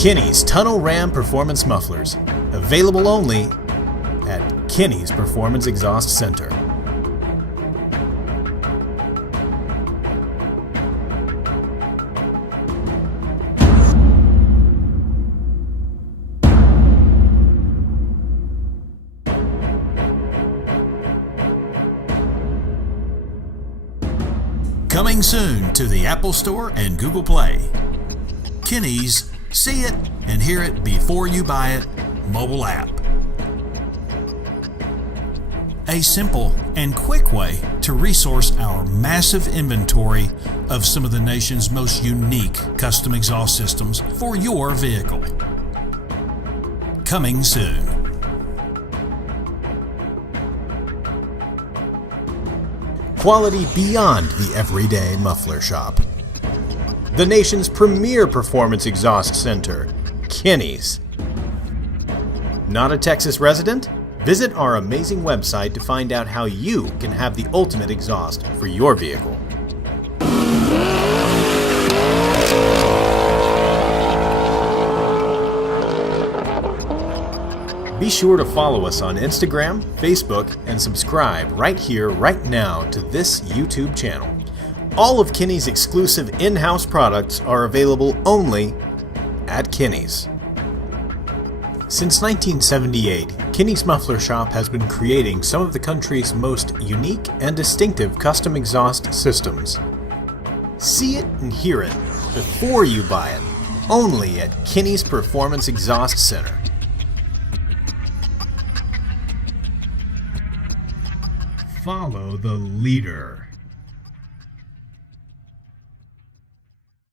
KINNEY'S Tunnel Ram Performance Mufflers, available only at KINNEY'S Performance Exhaust Center. Coming soon to the Apple Store and Google Play. KINNEY'S See it and hear it before you buy it mobile app. A simple and quick way to resource our massive inventory of some of the nation's most unique custom exhaust systems for your vehicle. Coming soon. Quality beyond the everyday muffler shop. The nation's premier performance exhaust center, KINNEY'S. Not a Texas resident? Visit our amazing website to find out how you can have the ultimate exhaust for your vehicle. Be sure to follow us on Instagram, Facebook, and subscribe right here, right now to this YouTube channel. All of KINNEY'S exclusive in-house products are available only at KINNEY'S. Since 1978, KINNEY'S Muffler Shop has been creating some of the country's most unique and distinctive custom exhaust systems. See it and hear it before you buy it, only at KINNEY'S Performance Exhaust Center. Follow the leader.